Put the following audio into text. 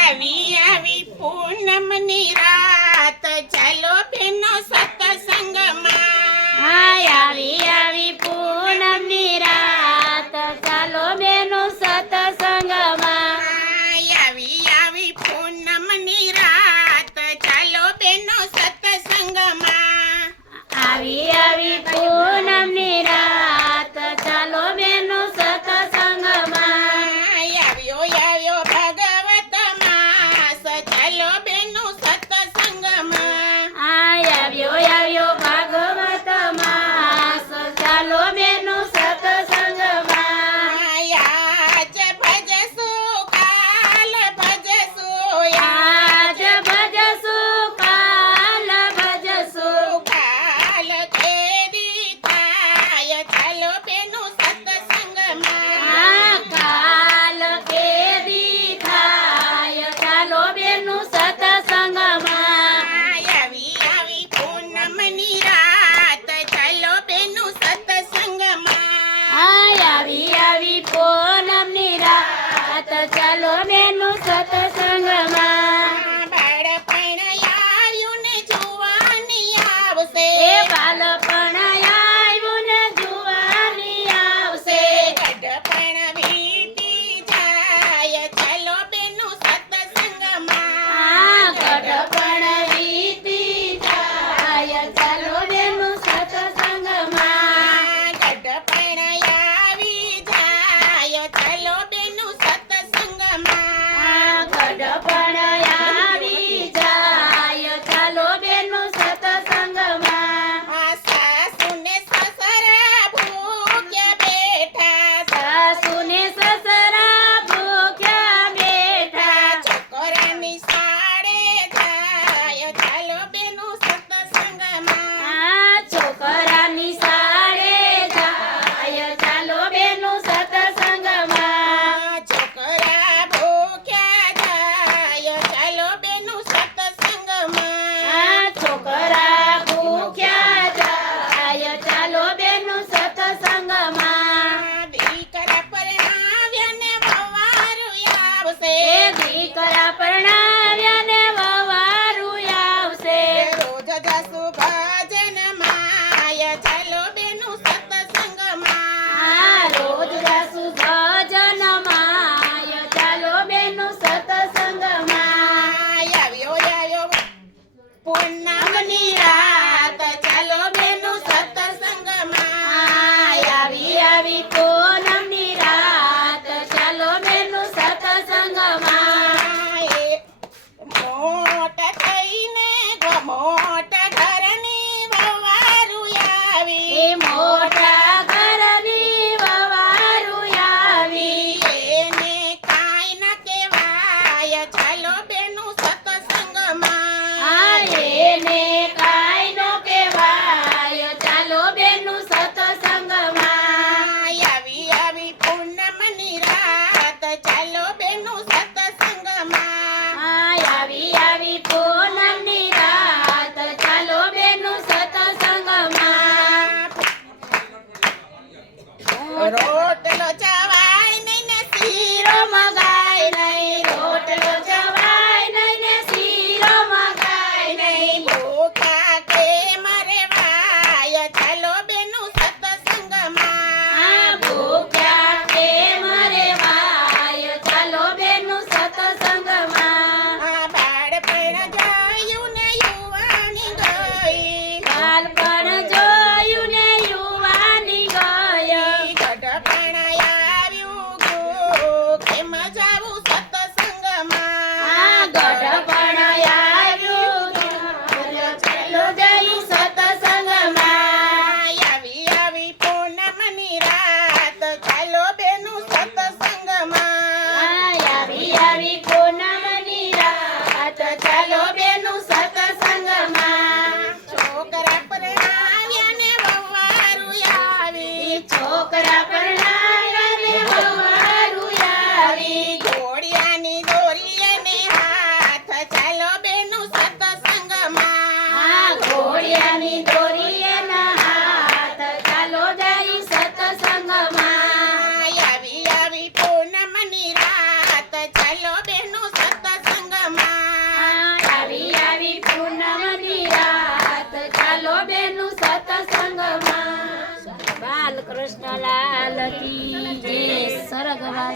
આવી આવી પૂનમની રાત ચાલો બેનો સત્સંગમાં આવી આવી પૂનમની રાત ચાલો બેનો સત્સંગમાં આવી આવી પૂનમની રાત ચાલો બેનો સત્સંગમાં આવી આવી પૂનમની રાત ચાલો બેનો સત્સંગમાં આવ્યો આવ્યો ભગવત માસ ચાલો બેનો સત્સંગમાં આવ્યો ભાગવત માસ ચાલો બેનો સત્સંગમાં આજ ભજશું કાલ ભજશું આજ ભજશું કાલ ભજશું કાલ કેરી થાય ચાલો બેનો સત્સંગમાં કાલ કેદી થાય ચાલો બેનો સત્સંગમાં આવી આવી પૂનમની રાત ચાલો બેનો સત્સંગમાં આવી આવી પૂનમની રાત ચાલો બેનો સત્સંગમાં બાળપણ આવ્યું ને જુવાની આવશે એ બાલપણ આવ્યું ને જુવાની આવશે ગઢપણ વીતી જાય ચાલો બેનો સત્સંગમાં ગઢપણ વીતી જાય ચાલો બેનો સત્સંગમાં ગઢપણ આવી જાય ચાલો બેનો સત્સંગમાં ગઢપણ આવી જાય ચાલો બેનો સત્સંગમાં સાસુને સસરા ભૂખ્યા બેઠા સાસુને સસરા ભૂખ્યા બેઠા છોકરાની સાડે જાય ચાલો બેનો સત્સંગમાં છોકરાની સાડે જાય ચાલો બેનો સત્સંગમાં છોકરા ભૂખ્યા જાય ચાલો બેનો સત્સંગમાં છોકરા ભૂખ્યા જાય ચાલો બેનો સત્સંગમાં દીકરા પરણાવ્યા ને વવારું આવશે એ દીકરા પરણાવ્યા ને વવારું આવશે રોજ જસુ ભજન માય ચાલો બેનો સત્સંગમાં રોજ જાસુ ભજન માય ચાલો બેનો સત્સંગમાં આવ્યો પૂનમની રાત ચાલો બેનો સત્સંગમાં આવી આવી પૂનમની રાત ચાલો બેનો સત્સંગમાં મોટા થઈને મોટા ઘરની વવારું આવી એ મોટા ઘરની વવારું આવી એને કાંઈ ન કહેવાય ચાલો બેનો સત્સંગમાં એને કાંઈ નો કહેવાય ચાલો બેનો સત્સંગમાં આવી આવી પૂનમની રાત ચાલો બેનો સત્સંગમાં આવી આવી પૂનમની રાત ચાલો બેનો સત્સંગમાં રોટલો ચવાય નહીં ને શીરો મગાય નહીં રોટલો જવાય નહીં ને શીરો મગાય નહીં ભૂખા કે મરે વાય ચાલો બેનો સત્સંગમાં ભૂખ્યા કે મરે વાય ચાલો બેનો સત્સંગમાં બાળપણ જોયું ને યુવાની ગઈ બાળપણ જોયું ને યુવાની ગઈ ગઢપણ આવ્યું ગો કેમ જાવું સત્સંગમાં ગઢપણ આવ્યું ચાલો જઈ સત્સંગમાં આવી આવી પૂનમની રાત ચાલો બેનો સત્સંગમાં આવી આવી પૂનમની રાત ચાલો બેનો સત્સંગમાં છોકરા પરણાવ્યા ને વવારું આવી છોકરા પરણાવ્યા ને વવારું આવી ઘોડિયાની દોરીએ ને હાથ ચાલો બેનો સત્સંગમાં ઘોડિયાની દોરીએ ના હાથ ચાલો જઈ સત્સંગમાં ચાલો બેનો સત્સંગમાં આવી આવી પૂનમની રાત ચાલો બેનું સત્સંગમાં બાલકૃષ્ણ લાલ કી જય. સ્વર્ગવાસી